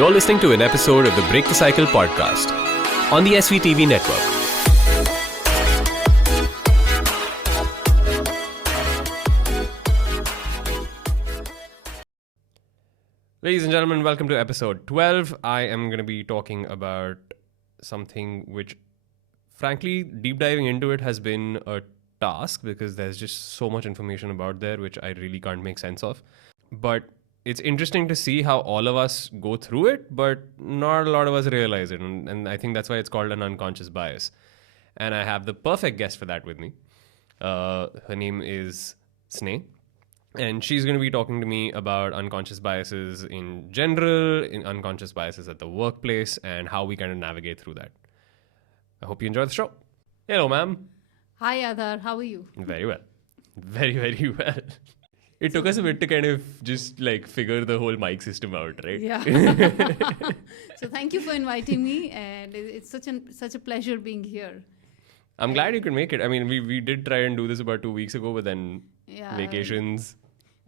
You're listening to an episode of the Break the Cycle podcast on the SVTV network. Ladies and gentlemen, welcome to episode 12. I am going to be talking about something which, frankly, deep diving into it has been a task because there's just so much information about there which I really can't make sense of. But it's interesting to see how all of us go through it, but not a lot of us realize it. And I think that's why it's called an unconscious bias. And I have the perfect guest for that with me. Her name is Sneh. And she's going to be talking to me about unconscious biases in general, in unconscious biases at the workplace, and how we kind of navigate through that. I hope you enjoy the show. Hello, ma'am. Hi, Aadhar. How are you? Very well. Very, very well. It took us a bit to kind of just like figure the whole mic system out, right? Yeah. So thank you for inviting me, and it's such a pleasure being here. I'm glad you could make it. I mean, we did try and do this about 2 weeks ago, but then vacations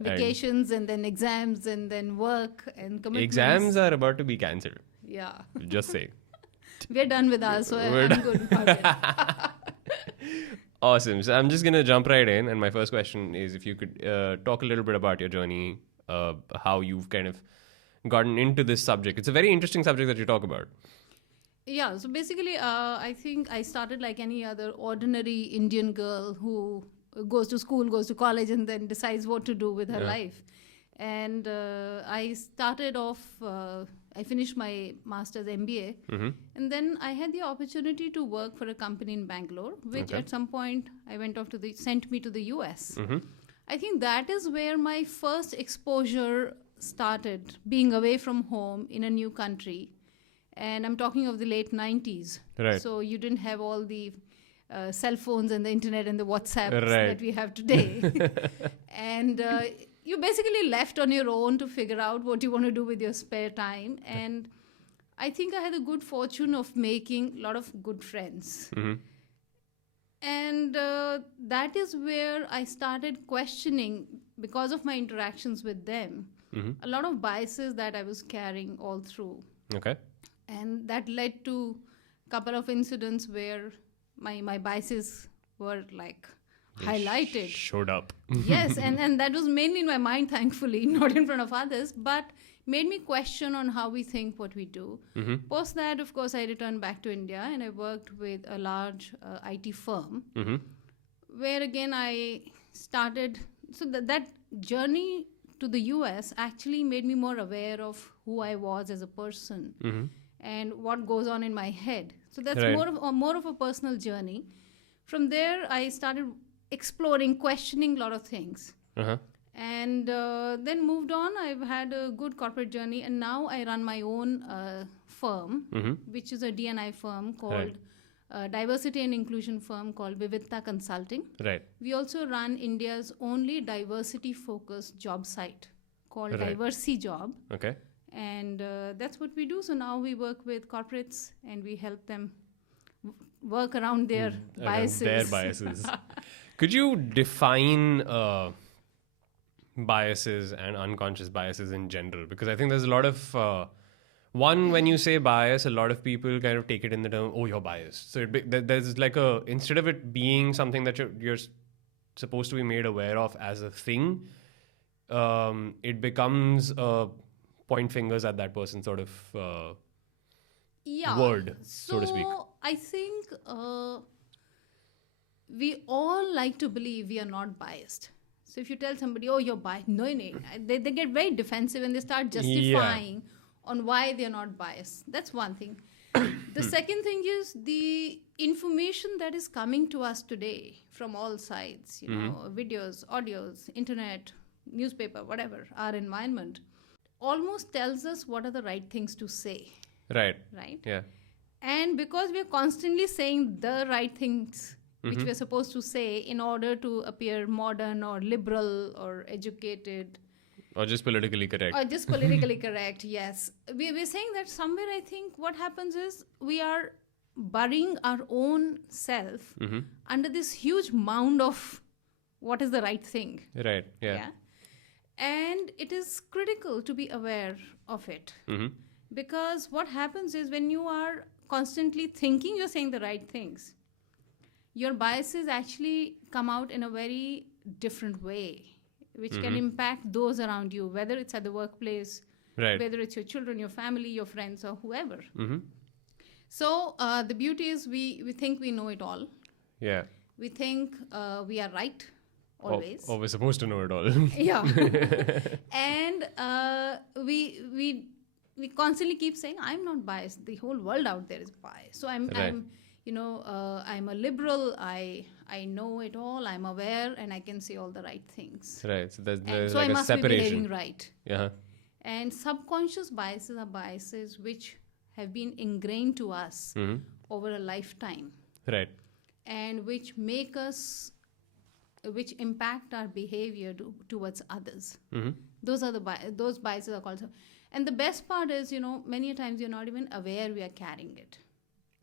and then exams and then work and commitments. Exams are about to be cancelled. Yeah. Just say. We're done with ours, so I'm good about it. Awesome. So I'm just going to jump right in. And my first question is if you could talk a little bit about your journey, how you've kind of gotten into this subject. It's a very interesting subject that you talk about. Yeah. So basically, I think I started like any other ordinary Indian girl who goes to school, goes to college, and then decides what to do with her life. And I started off, I finished my master's MBA, and then I had the opportunity to work for a company in Bangalore, which at some point I went off sent me to the US. I think that is where my first exposure started, being away from home in a new country. And I'm talking of the late 90s. Right. So you didn't have all the cell phones and the internet and the WhatsApps that we have today. And you basically left on your own to figure out what you want to do with your spare time. And I think I had the good fortune of making a lot of good friends. And that is where I started questioning, because of my interactions with them, a lot of biases that I was carrying all through. Okay. And that led to a couple of incidents where my biases were like highlighted. Showed up. Yes, and that was mainly in my mind, thankfully, not in front of others, but made me question on how we think, what we do. Post that, of course, I returned back to India and I worked with a large IT firm where again I started, so that journey to the US actually made me more aware of who I was as a person and what goes on in my head. So that's more of a personal journey. From there, I started exploring, questioning a lot of things. And then moved on. I've had a good corporate journey. And now I run my own firm, which is a D&I firm called diversity and inclusion firm called Vividhta Consulting. Right. We also run India's only diversity-focused job site called Diversity Job. Okay. And that's what we do. So now we work with corporates and we help them work around their biases. Could you define biases and unconscious biases in general? Because I think there's a lot of, when you say bias, a lot of people kind of take it in the term, oh, you're biased. So there's like instead of it being something that you're supposed to be made aware of as a thing, it becomes point fingers at that person sort of word, so to speak. I think we all like to believe we are not biased. So if you tell somebody, oh, you're biased, no, they get very defensive and they start justifying on why they're not biased. That's one thing. The second thing is the information that is coming to us today from all sides, videos, audios, internet, newspaper, whatever, our environment, almost tells us what are the right things to say. Right. Yeah. And because we are constantly saying the right things which we are supposed to say in order to appear modern or liberal or educated. Or just politically correct. Yes. We're saying that somewhere I think what happens is we are burying our own self under this huge mound of what is the right thing. Right, yeah. And it is critical to be aware of it. Because what happens is when you are constantly thinking you're saying the right things, your biases actually come out in a very different way, which can impact those around you, whether it's at the workplace, Right. whether it's your children, your family, your friends, or whoever. Mm-hmm. So the beauty is we think we know it all. Yeah. We think we are right always. Or we're supposed to know it all. Yeah. And we constantly keep saying, I'm not biased. The whole world out there is biased. So I'm a liberal. I know it all. I'm aware, and I can say all the right things. Right. So there's So like I a must be separation. behaving right. Yeah. And subconscious biases are biases which have been ingrained to us over a lifetime, Right. and which impact our behavior towards others. Those biases are called. And the best part is, many a times you're not even aware we are carrying it.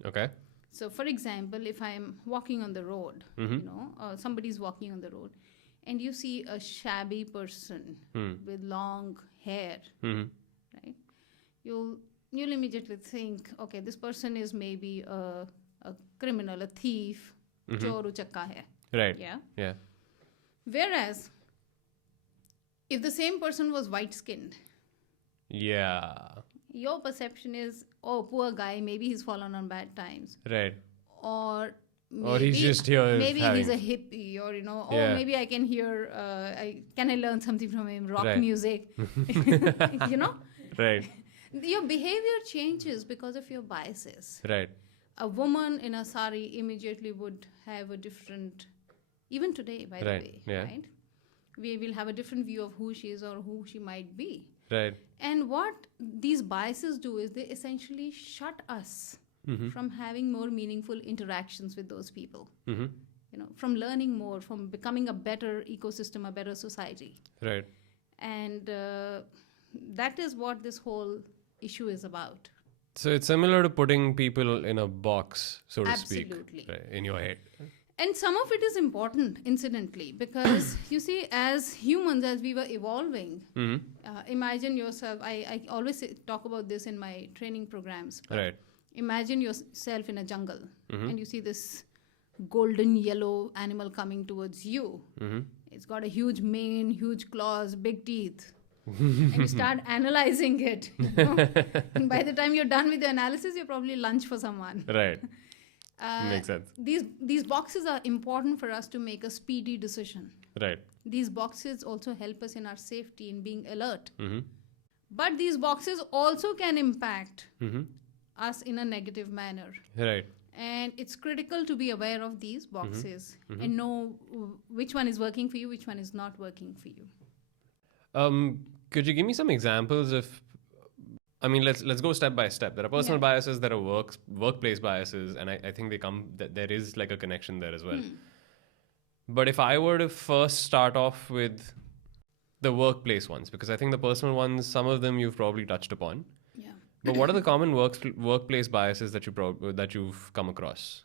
Okay. So, for example, if I'm walking on the road, somebody's walking on the road, and you see a shabby person with long hair, right? You'll immediately think, okay, this person is maybe a criminal, a thief, choru chakka hai. Right. Yeah. Yeah. Whereas, if the same person was white-skinned, Yeah. your perception is, oh, poor guy, maybe he's fallen on bad times. Right. Or He's just here. Maybe he's a hippie, or maybe I can hear. Can I learn something from him? Rock music, Right. Your behavior changes because of your biases. Right. A woman in a sari immediately would have a different, even today, by the way, right? We will have a different view of who she is or who she might be. Right. And what these biases do is they essentially shut us from having more meaningful interactions with those people. From learning more, from becoming a better ecosystem, a better society. Right. And that is what this whole issue is about. So it's similar to putting people in a box, so to speak. Absolutely. Right, in your head. And some of it is important, incidentally, because you see, as humans, as we were evolving, imagine yourself, I always talk about this in my training programs. Right. Imagine yourself in a jungle and you see this golden yellow animal coming towards you. It's got a huge mane, huge claws, big teeth. And you start analyzing it. And by the time you're done with the analysis, you're probably lunch for someone. Right. Makes sense. These boxes are important for us to make a speedy decision. Right. These boxes also help us in our safety, in being alert. But these boxes also can impact us in a negative manner. Right. And it's critical to be aware of these boxes and know which one is working for you, which one is not working for you. Could you give me some examples of? I mean, let's go step by step. There are personal biases, there are workplace biases, and I think there is like a connection there as well. But if I were to first start off with the workplace ones, because I think the personal ones, some of them you've probably touched upon. Yeah. But what are the common workplace biases that you've come across?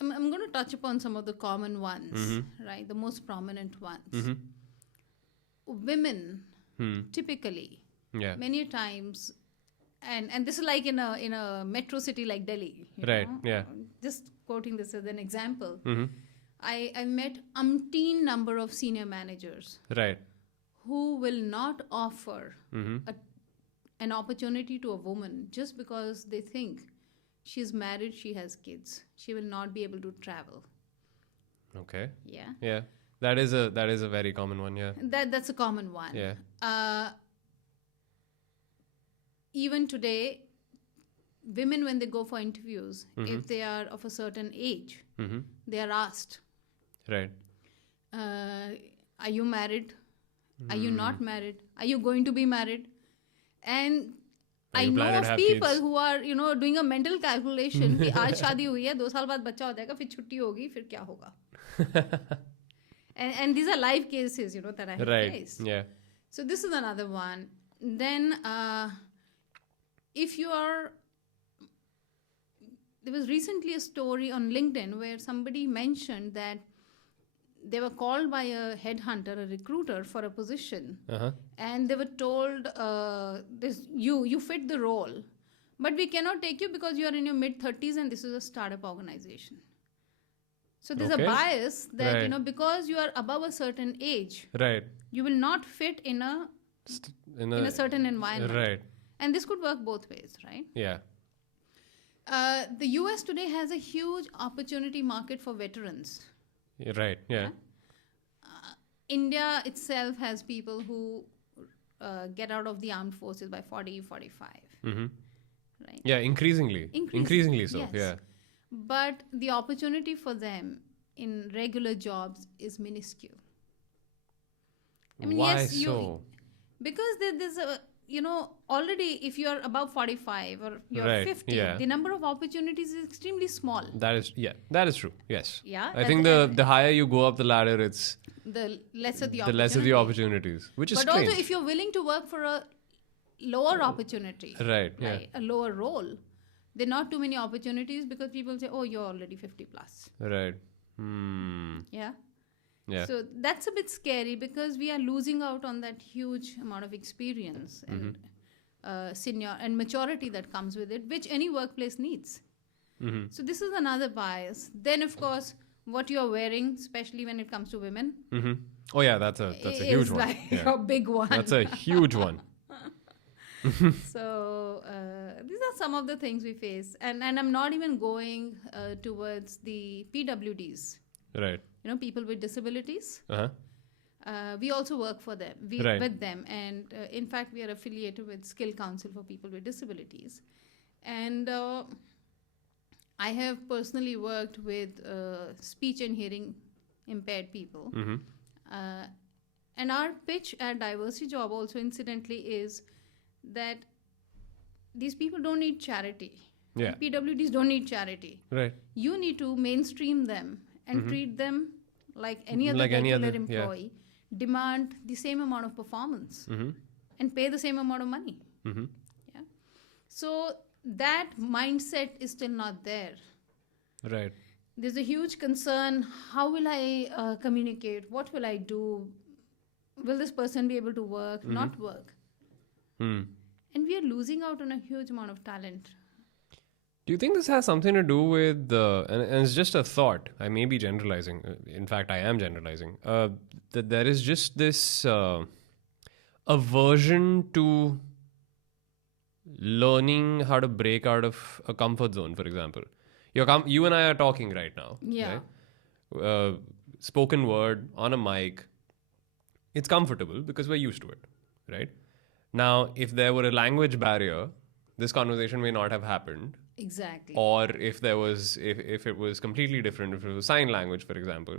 I'm going to touch upon some of the common ones, right? The most prominent ones. Women, typically, many times, and this is like in a metro city like Delhi. Right. Yeah. Just quoting this as an example. I met umpteen number of senior managers. Right. Who will not offer an opportunity to a woman just because they think she's married, she has kids, she will not be able to travel. Okay. Yeah. Yeah. That is a very common one. Yeah. That's a common one. Yeah. Even today, women, when they go for interviews, if they are of a certain age, they are asked, right, are you married? Are you not married? Are you going to be married? And I know of people who are, doing a mental calculation कि आज शादी हुई है, 2 साल बाद बच्चा हो जाएगा, फिर छुट्टी होगी, फिर क्या होगा? And these are live cases, that I have faced. Yeah. So this is another one. Then if you are, there was recently a story on LinkedIn where somebody mentioned that they were called by a headhunter, a recruiter for a position, Uh-huh. and they were told, "This you fit the role, but we cannot take you because you are in your mid-30s and this is a startup organization." So there's Okay. a bias that Right. because you are above a certain age, Right. you will not fit in a In in a certain environment, Right. and this could work both ways, right? Yeah. The US today has a huge opportunity market for veterans. Right. Yeah. India itself has people who get out of the armed forces by 40, 45, Mm-hmm. right? Yeah. Increasingly. Increasingly so. yes. Yeah. But the opportunity for them in regular jobs is minuscule. I mean, Why yes, so? because there's a, already if you're above 45 or you're Right, 50, yeah. the number of opportunities is extremely small. That is true. Yes. Yeah, I think the higher you go up the ladder, it's The lesser the the lesser the opportunities, which is But strange. also, if you're willing to work for a lower opportunity, Right, yeah. a lower role, there are not too many opportunities because people say, "Oh, you're already 50 plus." Right. Hmm. Yeah. Yeah. So that's a bit scary because we are losing out on that huge amount of experience and senior and maturity that comes with it, which any workplace needs. Mm-hmm. So this is another bias. Then, of course, what you're wearing, especially when it comes to women, Mm-hmm. Oh yeah, that's a huge is one. like Yeah. a big one. That's a huge one. So these are some of the things we face, and I'm not even going towards the PWDs. Right. People with disabilities. Uh-huh. We also work for them, Right. with them, and in fact, we are affiliated with Skill Council for People with Disabilities, and I have personally worked with speech and hearing impaired people, Mm-hmm. and our pitch at Diversity Job also, incidentally, is that these people don't need charity. Yeah. PWDs don't need charity. Right. You need to mainstream them and treat them like any other Like any regular other, yeah. employee, demand the same amount of performance, Mm-hmm. and pay the same amount of money. Mm-hmm. Yeah. So that mindset is still not there. Right. There's a huge concern. How will I communicate? What will I do? Will this person be able to work? Not work? Hmm. And we are losing out on a huge amount of talent. Do you think this has something to do with and it's just a thought? I may be generalizing. In fact, I am generalizing. That there is just this aversion to learning how to break out of a comfort zone. For example, you and I are talking right now. Yeah. Right? Spoken word on a mic. It's comfortable because we're used to it, right? Now, if there were a language barrier, this conversation may not have happened. Exactly. Or if it was completely different, if it was sign language, for example,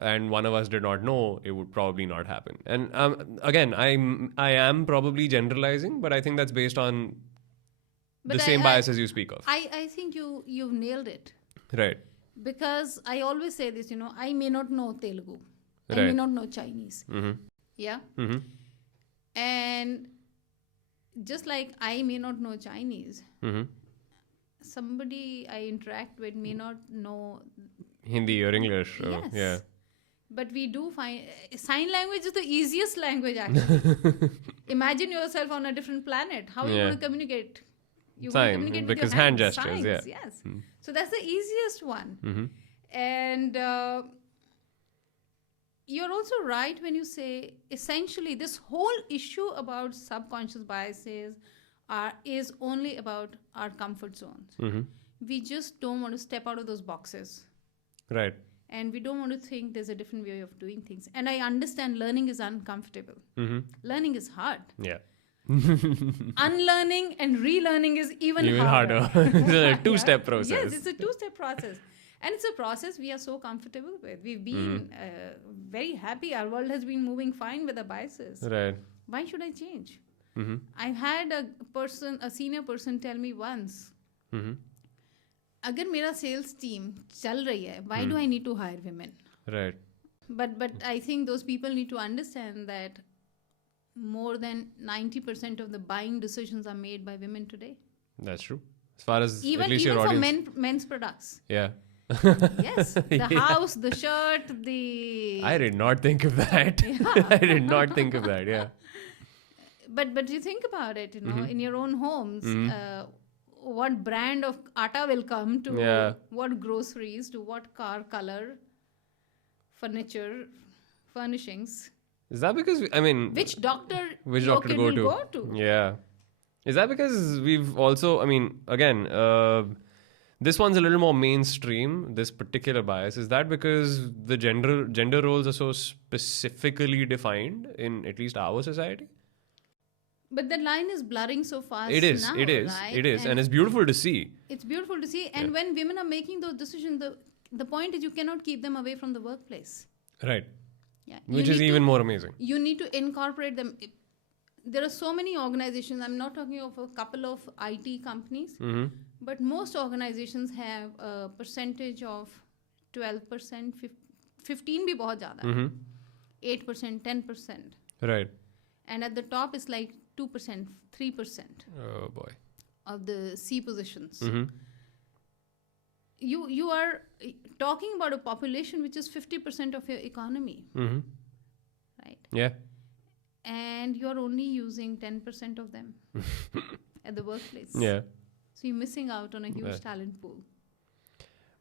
and one of us did not know, it would probably not happen. And again, I am probably generalizing, but I think that's based on the same biases you speak of. I think you've nailed it. Right. Because I always say this, I may not know Telugu. I Right. may not know Chinese. Mm-hmm. Yeah. Mm-hmm. And just like I may not know Chinese, Mm-hmm. somebody I interact with may not know. Hindi or English. Or, Yes. Yeah. But we do find sign language is the easiest language actually. Imagine yourself on a different planet. How are you Yeah. going to communicate? You're Sign, going to communicate with because your hand hands. gestures, Signs, yeah. yes. So that's the easiest one. Mm-hmm. And you're also right when you say essentially this whole issue about subconscious biases is only about our comfort zones. Mm-hmm. We just don't want to step out of those boxes. Right. And we don't want to think there's a different way of doing things. And I understand learning is uncomfortable. Mm-hmm. Learning is hard. Yeah. Unlearning and relearning is even harder. It's a two-step process. Yes, it's a two-step process. And it's a process we are so comfortable with. We've been very happy. Our world has been moving fine with the biases. Right. Why should I change? Mm-hmm. I've had a senior person tell me once, Mm-hmm. अगर मेरा sales team चल रही है, why do I need to hire women? Right. But I think those people need to understand that more than 90% of the buying decisions are made by women today. That's true. As far as Even at least your for audience. men's products. Yeah. Yes, the house, the shirt, the. I did not think of that. Yeah. I did not think of that. Yeah. But you think about it, in your own homes, what brand of atta will come to Yeah. what groceries to what car color, furniture, furnishings, Is that because I mean, which doctor which your doctor to kid go will to? go to. Yeah. Is that because we've also? I mean, again, this one's a little more mainstream. This particular bias, is that because the gender roles are so specifically defined in at least our society? But the line is blurring so fast It is. now, It is. right? It is, and it's beautiful to see. It's beautiful to see. And when women are making those decisions, the point is you cannot keep them away from the workplace. Right. Yeah. Which is even more amazing. You need to incorporate them. There are so many organizations. I'm not talking of a couple of IT companies, but most organizations have a percentage of 12%, 15 bhi bahut zyada, 8%, 10%. Right. And at the top is like 2%, 3% Oh boy. of the C positions. You are talking about a population which is 50% of your economy, right? Yeah. And you're only using 10% of them at the workplace. Yeah. So you're missing out on a huge talent pool.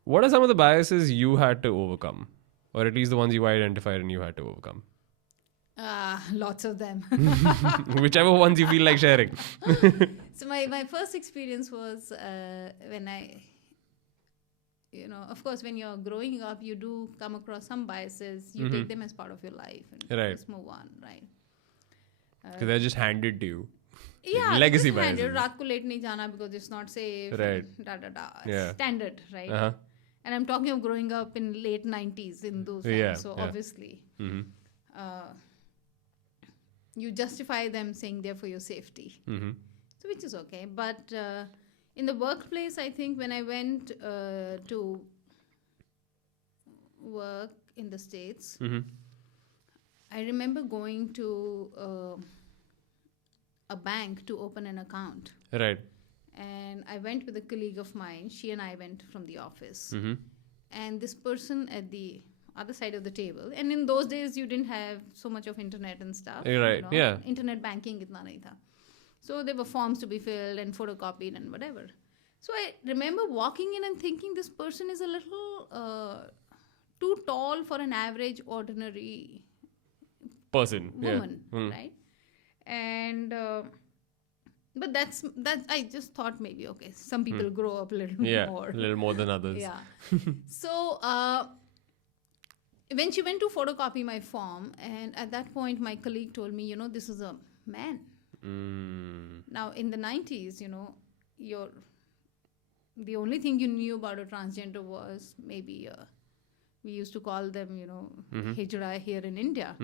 What are some of the biases you had to overcome, or at least the ones you identified and you had to overcome? Lots of them. Whichever ones you feel like sharing. So my first experience was when I, of course, when you're growing up, you do come across some biases. You take them as part of your life and Right. just move on, right? Because they're just handed to you. Yeah, Legacy just handed. biases. Raat ko late nahi jana because it's not safe. Right. Da da da. Yeah. Standard, right? Uh-huh. And I'm talking of growing up in late 90s in those times. Yeah, So yeah. obviously, you justify them saying they're for your safety. So which is okay. But in the workplace, I think when I went to work in the States, I remember going to a bank to open an account. Right. And I went with a colleague of mine. She and I went from the office. And this person at the other side of the table. And in those days, you didn't have so much of internet and stuff. Right, yeah. Internet banking itna nahi tha. So there were forms to be filled and photocopied and whatever. So I remember walking in and thinking this person is a little too tall for an average, ordinary Person. woman, Yeah. right? And but that's I just thought maybe okay, some people grow up a little more. A little more than others. Yeah. So when she went to photocopy my form, and at that point my colleague told me, this is a man. Now in the 90s, the only thing you knew about a transgender was maybe we used to call them, hijra here in India.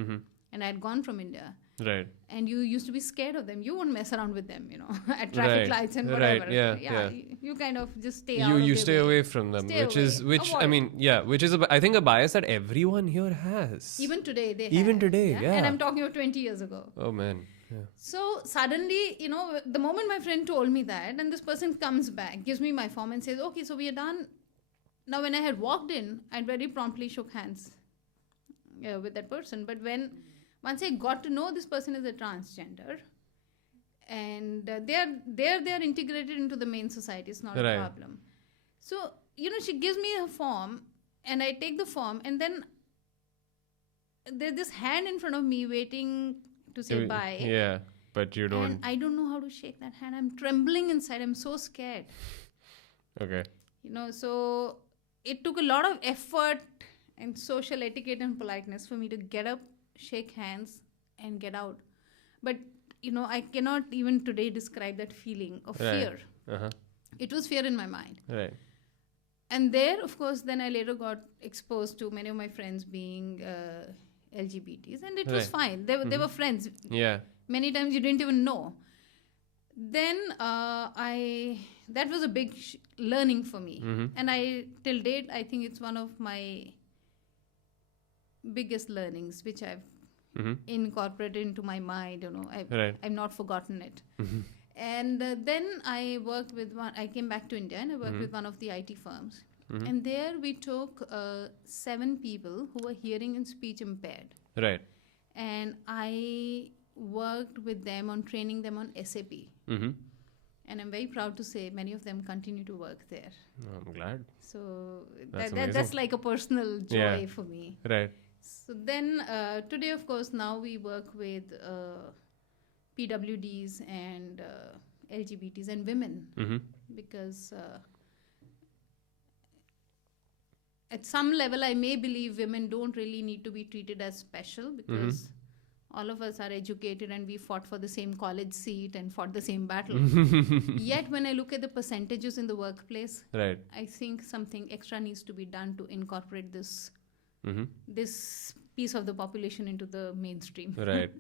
And I had gone from India. Right. And you used to be scared of them. You wouldn't mess around with them, at traffic lights and Right. whatever. Yeah. You kind of just stay out. You of stay their way. away from them, Stay which away. is Avoid. which is I think a bias that everyone here has. Even today, they Even have, today, yeah. And I'm talking of 20 years ago. Oh man. Yeah. So suddenly, the moment my friend told me that, and this person comes back, gives me my form and says, okay, so we are done. Now, when I had walked in, I very promptly shook hands with that person. But once I got to know this person is a transgender, and they are integrated into the main society, it's not a problem. So, she gives me a form, and I take the form, and then there's this hand in front of me waiting to say bye. Yeah, but you don't. And I don't know how to shake that hand. I'm trembling inside. I'm so scared. Okay. So it took a lot of effort and social etiquette and politeness for me to get up, shake hands, and get out. But, I cannot even today describe that feeling of fear. It was fear in my mind. Right. And there, of course, then I later got exposed to many of my friends being LGBTs, and it was fine. They were friends. Yeah. Many times you didn't even know. Then that was a big learning for me. And till date, I think it's one of my biggest learnings, which I've incorporated into my mind. I've not forgotten it. And then I worked with I came back to India and I worked with one of the IT firms. And there we took 7 people who were hearing and speech impaired. Right. And I worked with them on training them on SAP. Mm-hmm. And I'm very proud to say many of them continue to work there. I'm glad. So That's that's like a personal joy for me. Right. So then today, of course, now we work with PWDs and LGBTs and women Mm-hmm. because at some level, I may believe women don't really need to be treated as special because all of us are educated and we fought for the same college seat and fought the same battle. Yet, when I look at the percentages in the workplace, Right. I think something extra needs to be done to incorporate this Mm-hmm. this piece of the population into the mainstream. Right.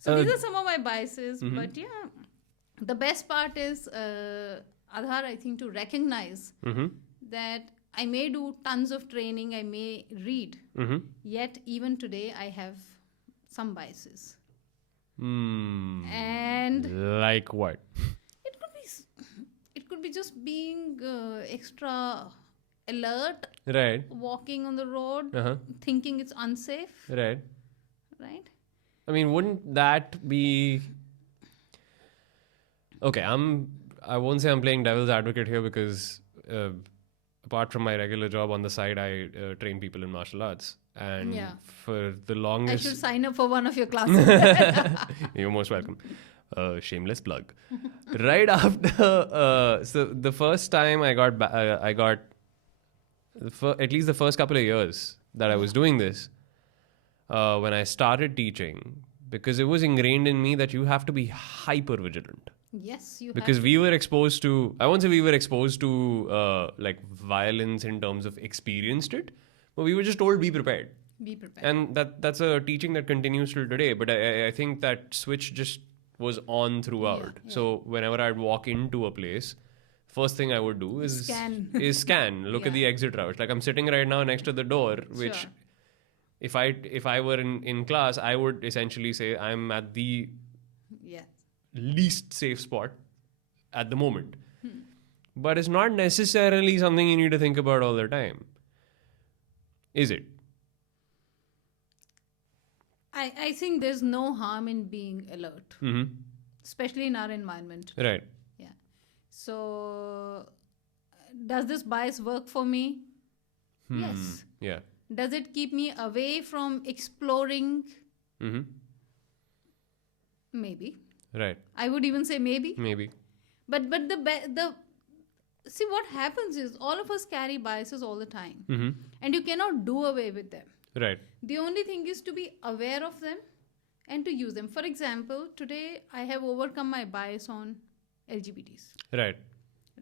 So these are some of my biases, but yeah, the best part is Aadhar, I think, to recognize Mm-hmm. that I may do tons of training, I may read, Mm-hmm. yet even today I have some biases. Mm. And Like what? it could be just being extra alert, Right. walking on the road, Uh-huh. thinking it's unsafe, Right. right? I mean, wouldn't that be okay? I won't say I'm playing devil's advocate here because apart from my regular job on the side, I train people in martial arts, and Yeah. for the I longest, should sign up for one of your classes. you're most welcome. Shameless plug. Right after, so the first time I got at least the first couple of years that I was doing this, when I started teaching, because it was ingrained in me that you have to be hyper vigilant. Yes, you Because have we were exposed to, I won't say we were exposed to like violence in terms of experienced it, but we were just told be prepared. to be prepared. And that's a teaching that continues till today. But I think that switch just was on throughout. Yeah. So whenever I'd walk into a place, first thing I would do is Scan. look at the exit routes. Like I'm sitting right now next to the door, which Sure. if I were in class, I would essentially say I'm at the Yes. least safe spot at the moment. But it's not necessarily something you need to think about all the time. Is it? I think there's no harm in being alert, Mm-hmm. especially in our environment. Right. Yeah. So, does this bias work for me? Yes. Yeah. Does it keep me away from exploring? Mm-hmm. Maybe. Right. I would even say maybe. Maybe. But the see what happens is all of us carry biases all the time, Mm-hmm. and you cannot do away with them. Right. The only thing is to be aware of them and to use them. For example, today I have overcome my bias on LGBTs, Right.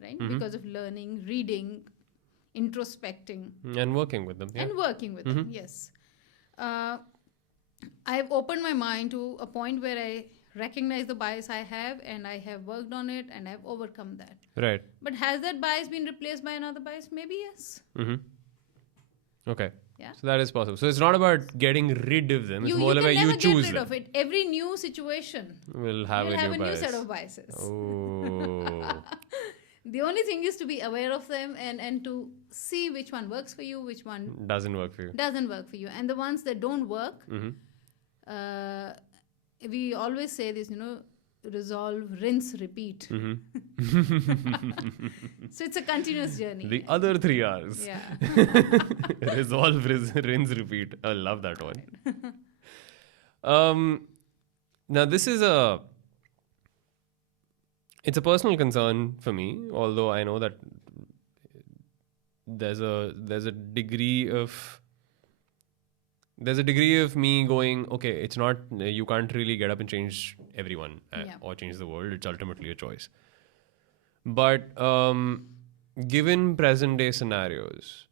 right? Because of learning, reading, introspecting, And working with them. Yeah. and working with them. Yes. I have opened my mind to a point where I recognize the bias I have and I have worked on it and I have overcome that. Right. But has that bias been replaced by another bias? Maybe yes. Mm-hmm. Okay. Yeah. So that is possible. So it's not about getting rid of them. It's You more can about never you get choose rid them. of it. Every new situation We'll have will a have new a new bias. set of biases. Oh. The only thing is to be aware of them and to see which one works for you, which one Doesn't work for you. doesn't work for you. And the ones that don't work, we always say this, resolve, rinse, repeat. So it's a continuous journey. The other 3 R's. Yeah. Resolve, rinse, repeat. I love that one. Now this is it's a personal concern for me, although I know that there's a degree of me going, okay, it's not, you can't really get up and change everyone or change the world. It's ultimately a choice. But given present day scenarios,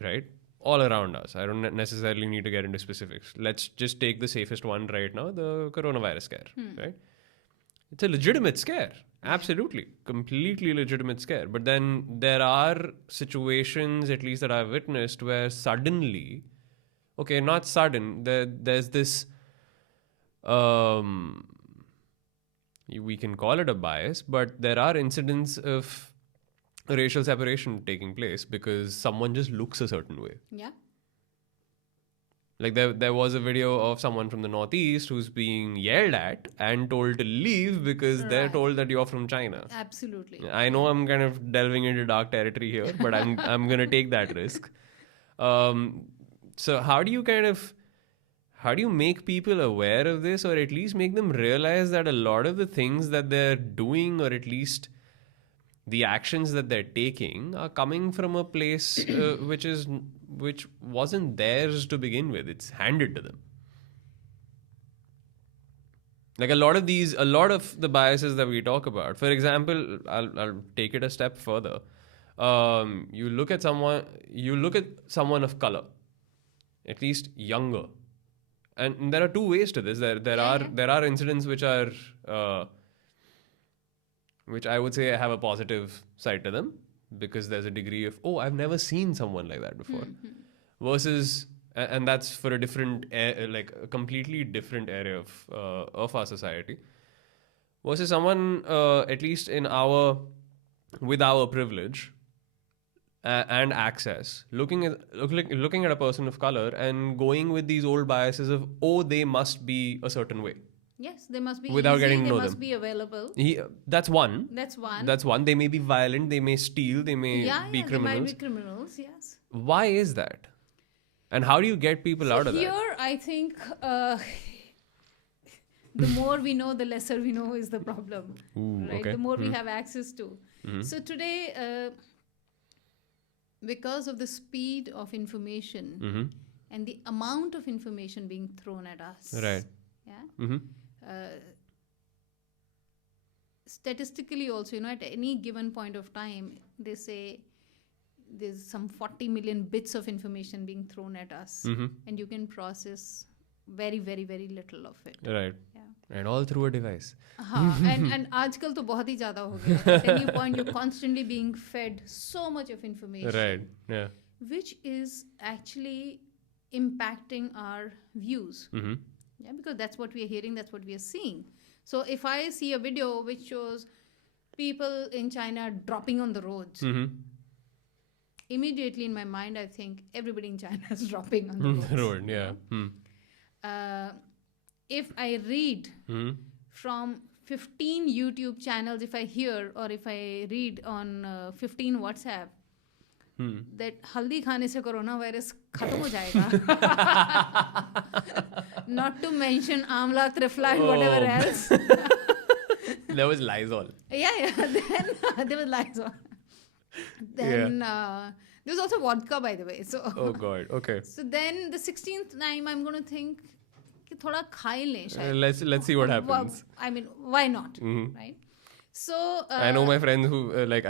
right, all around us, I don't necessarily need to get into specifics. Let's just take the safest one right now, the coronavirus scare, right? It's a legitimate scare. Absolutely. Completely legitimate scare. But then there are situations, at least that I've witnessed, where suddenly, okay, not sudden, there's this, we can call it a bias, but there are incidents of a racial separation taking place because someone just looks a certain way. Yeah. Like there was a video of someone from the Northeast who's being yelled at and told to leave because they're Right. told that you're from China. Absolutely. I know I'm kind of delving into dark territory here, but I'm gonna take that risk. So how do you make people aware of this, or at least make them realize that a lot of the things that they're doing, or at least the actions that they're taking, are coming from a place which wasn't theirs to begin with. It's handed to them. Like a lot of the biases that we talk about. For example, I'll take it a step further. You look at someone of color, at least younger, and there are two ways to this. There are incidents which are which I would say have a positive side to them because there's a degree of, oh, I've never seen someone like that before, versus, and that's for a different, like a completely different area of our society, versus someone, at least with our privilege and access, looking at a person of color and going with these old biases of, oh, they must be a certain way. Yes, they must be Without easy, getting to they know must them. be available. That's one. That's one. That's one. They may be violent, they may steal, they may be They criminals. might be criminals, yes. Why is that? And how do you get people out of that? Here, I think the more we know, the lesser we know is the problem. Ooh, right? okay. The more we have access to. Mhm. So today, because of the speed of information Mhm. and the amount of information being thrown at us, Right. yeah, Mhm. statistically also, at any given point of time, they say there's some 40 million bits of information being thrown at us, Mhm. and you can process very, very, very little of it. Right. Yeah. And all through a device. and आजकल तो बहुत ही ज़्यादा हो गया है. At any point, you're constantly being fed so much of information, Right. Yeah. which is actually impacting our views. Mhm. Yeah, because that's what we are hearing, that's what we are seeing. So if I see a video which shows people in China dropping on the roads, Mhm. immediately in my mind, I think everybody in China is dropping on the roads. Road. Yeah. Hmm. If I read Mhm. from 15 YouTube channels, if I hear or if I read on 15 WhatsApp, that हल्दी खाने से corona virus खत्म हो जाएगा. Not to mention amla, trifla, and whatever else. There was Lysol. Yeah. Then there was Lysol. Then there was also vodka, by the way. So Oh God. Okay. so then the 16th time I'm going to think कि थोड़ा खा ही लें शायद. Let's see what happens. I mean, why not, right? So I know my friends who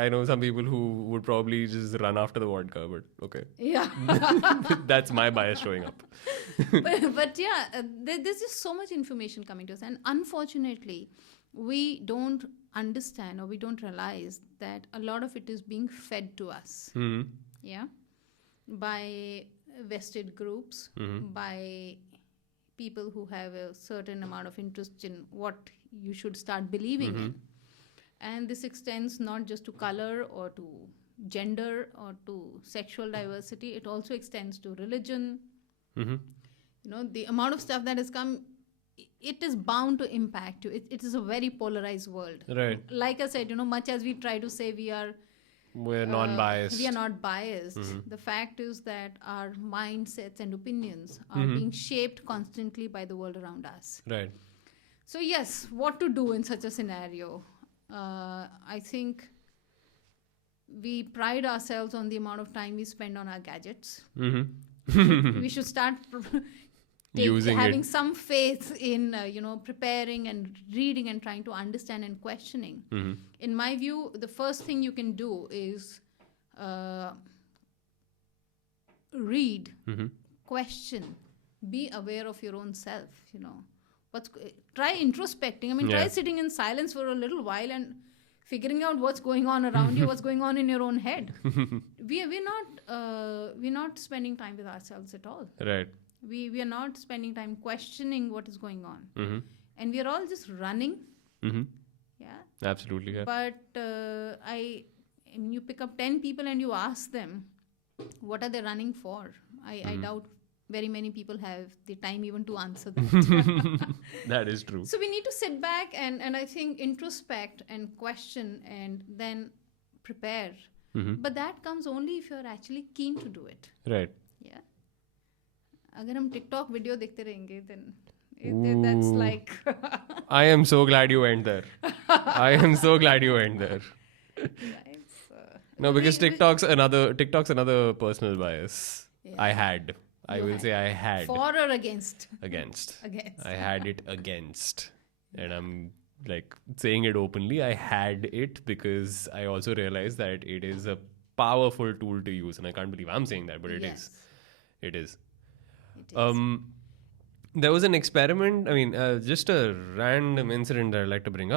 I know some people who would probably just run after the vodka, but okay. yeah. That's my bias showing up. but yeah, there's just so much information coming to us, and unfortunately, we don't understand or we don't realize that a lot of it is being fed to us. Mhm. Yeah, by vested groups, by people who have a certain amount of interest in what you should start believing in. And this extends not just to color or to gender or to sexual diversity, it also extends to religion. The amount of stuff that has come, it is bound to impact you. It is a very polarized world. Right. Like I said, much as we try to say We're non-biased. we are not biased. The fact is that our mindsets and opinions are being shaped constantly by the world around us. Right. So yes, what to do in such a scenario? I think we pride ourselves on the amount of time we spend on our gadgets. We should start Using having it. some faith in preparing and reading and trying to understand and questioning. In my view, the first thing you can do is read, question, be aware of your own self. Try introspecting. I mean, try sitting in silence for a little while and figuring out what's going on around you, what's going on in your own head. We're not spending time with ourselves at all. Right. We are not spending time questioning what is going on, and we are all just running. Yeah. Absolutely. Yeah. But and you pick up 10 people and you ask them, what are they running for? I doubt very many people have the time even to answer that. That is true. So we need to sit back and I think introspect and question and then prepare. But that comes only if you're actually keen to do it. Right. Yeah. अगर हम TikTok video देखते रहेंगे, then that's like. I am so glad you went there. I am so glad you went there. Right, so, No, because TikTok's another personal bias. Yeah. I will say I had. For or against? Against. Against. I had it against. And I'm like saying it openly. I had it because I also realized that it is a powerful tool to use. And I can't believe I'm saying that, but it Yes. is. It is. It is. There was an experiment. I mean, just a random incident that I'd like to bring up.